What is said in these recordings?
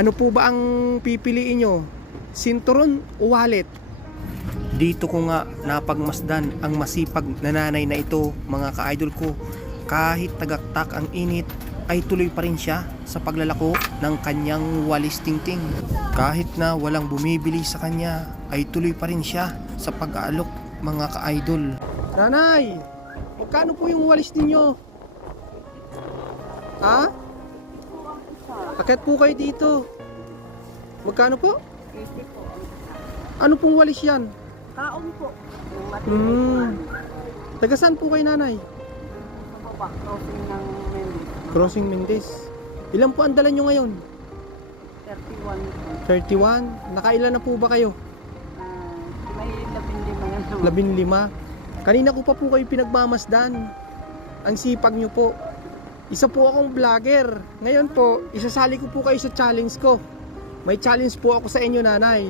Ano po ba ang pipiliin nyo? Sinturon o wallet? Dito ko nga napagmasdan ang masipag na nanay na ito, mga ka-idol ko. Kahit tagaktak ang init, ay tuloy pa rin siya sa paglalako ng kanyang walis tingting. Kahit na walang bumibili sa kanya, ay tuloy pa rin siya sa pag-aalok, mga ka-idol. Nanay, magkano po yung walis ninyo? Ha? Akit po kayo dito. Magkano po? 50 po. Ano pong walis yan? Kaon po. Yung matibay Taga saan po kayo, nanay? sa baba, crossing ng Mendy. Crossing Mendez. Ilan po ang dala nyo ngayon? 31 po. 31. Nakailan na po ba kayo? May 15 yan naman. 15. Kanina ko pa po kayo pinagmamasdan. Ang sipag nyo po. Isa po akong vlogger. Ngayon po, isasali ko po kayo sa challenge ko. May challenge po ako sa inyo, nanay.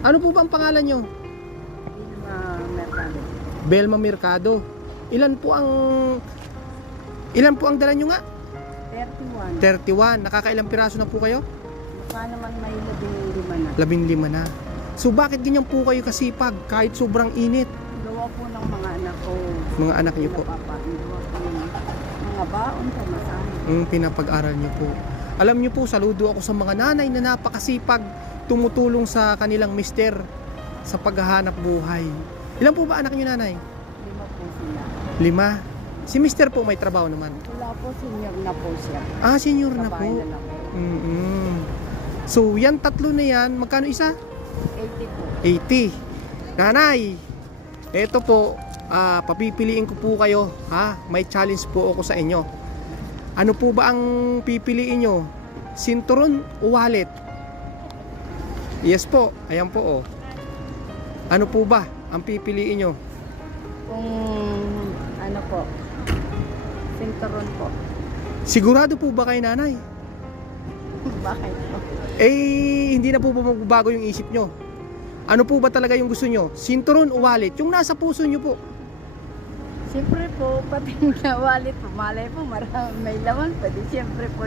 Ano po ba ang pangalan nyo? Mercado. Belma Mercado. Ilan po ang dala nyo nga? 31. 31. Nakakailang piraso na po kayo? Mukha naman may 15 na. 15 na. So bakit ganyan po kayo kasipag kahit sobrang init? Gawa po ng mga anak ko. Mga anak nyo po. Gawa po ng mga baon sa masahe. Pinapag-aral nyo po. Alam nyo po, saludo ako sa mga nanay na napakasipag tumutulong sa kanilang mister sa paghahanap buhay. Ilan po ba anak nyo, nanay? 5 po sila. 5. Si mister po may trabaho naman. Wala po, senior na po siya. Senior na po. Babae na lang po. So yan tatlo na yan, magkano isa? 80 po. 80. Nanay, eto po, papipiliin ko po kayo, ha? May challenge po ako sa inyo. Ano po ba ang pipiliin nyo? Sinturon o wallet? Yes po, ayan po oh. Ano po ba ang pipiliin nyo? Kung ano po, sinturon po. Sigurado po ba kayo, nanay? Bakit po? Hindi na po ba magbabago yung isip nyo? Ano po ba talaga yung gusto nyo? Sinturon o wallet? Yung nasa puso nyo po. Siyempre po, pati na wallet po, malay po, may laman pa. Di siyempre po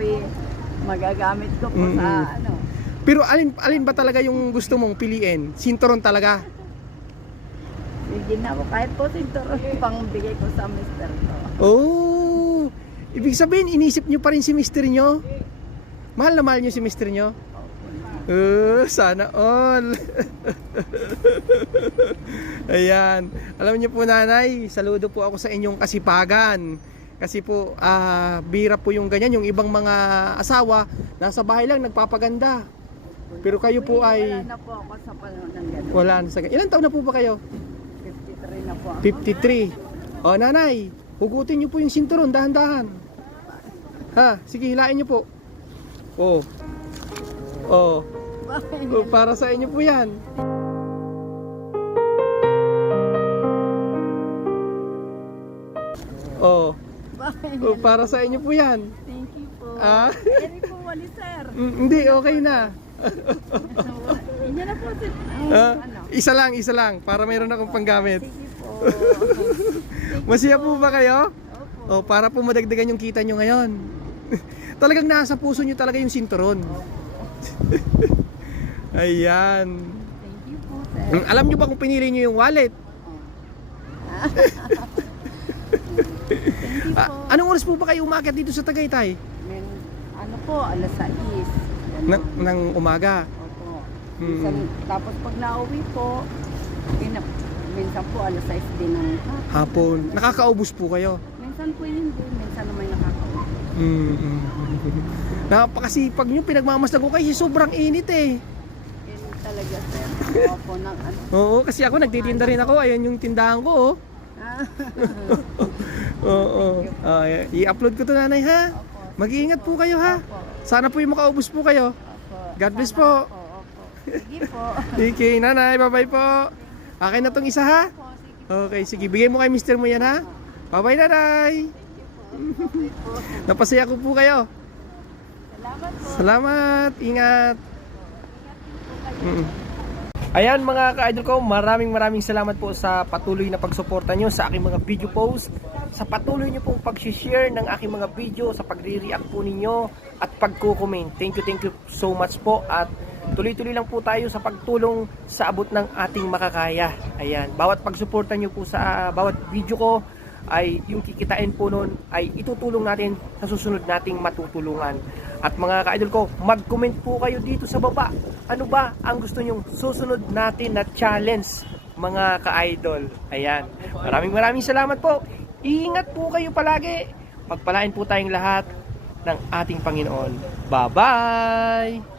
magagamit ko po sa ano. Pero alin ba talaga yung gusto mong piliin? Sinturon talaga? Sige na po, kahit po sinturon pang bigay ko sa mister ko. Oh, ibig sabihin inisip nyo pa rin si mister nyo? Mahal na mahal nyo si mister nyo? Sana all. Ayan. Alam niyo po, nanay, saludo po ako sa inyong kasipagan. Kasi po, bira po yung ganyan. Yung ibang mga asawa, nasa bahay lang nagpapaganda. Pero kayo po ay... Wala na po ako sa panahon ng gano'n. Wala na sa ganyan. Ilan taon na po ba kayo? 53 na po ako. 53. O, nanay, hugutin niyo po yung sinturon, dahan-dahan. Ha, sige, hilain niyo po. Oh. Para sa inyo po yan. Para sa inyo po yan. Thank you po. Hindi po wali, sir. Hindi, okay na. Hindi na po, sir. Isa lang, para mayroon akong panggamit. Sige po. Masaya po ba kayo? Opo. Para po madagdagan yung kita nyo ngayon. Talagang nasa puso nyo talaga yung sinturon. Ayan. Thank you po, sir. Alam nyo ba kung pinili nyo yung wallet? Thank you po. Anong oras po ba kayo umakyat dito sa Tagaytay? Ano po, alas 6. Ng umaga. Opo. Minsan, tapos pag nauwi po, minsan po alas 6 din ng Hapon. Nakakaubos po kayo. Minsan po hindi, minsan naman nakakauwi. Napakasipag nyo, pinagmamasdan ko kasi sobrang init eh. Yan talaga, sir. Opo ng ano. Oo, kasi ako nagtitinda rin ako. Ayan yung tindahan ko oh. Oo. I-upload ko to, nanay, ha? Mag-iingat po kayo, ha? Sana po yung makaubos po kayo. God bless po. Sige po. Okay, nanay, bye-bye po. Akin na tong isa, ha? Okay, sige, bigay mo kay mister mo yan, ha? Bye-bye, nanay. Napasaya ko po kayo. Salamat po. Salamat, ingat. Ayan mga ka-idol ko, maraming salamat po sa patuloy na pagsuporta nyo sa aking mga video post, sa patuloy nyo pong pag-share ng aking mga video, sa pagre-react po ninyo at pagko-comment. Thank you so much po, at tuloy-tuloy lang po tayo sa pagtulong sa abot ng ating makakaya. Ayan, bawat pagsuporta nyo po sa bawat video ko ay yung kikitain po nun ay itutulong natin sa susunod nating matutulungan. At mga ka-idol ko, mag-comment po kayo dito sa baba. Ano ba ang gusto nyong susunod natin na challenge, mga ka-idol? Ayan. Maraming salamat po. Ingat po kayo palagi. Pagpalain po tayong lahat ng ating Panginoon. Bye-bye!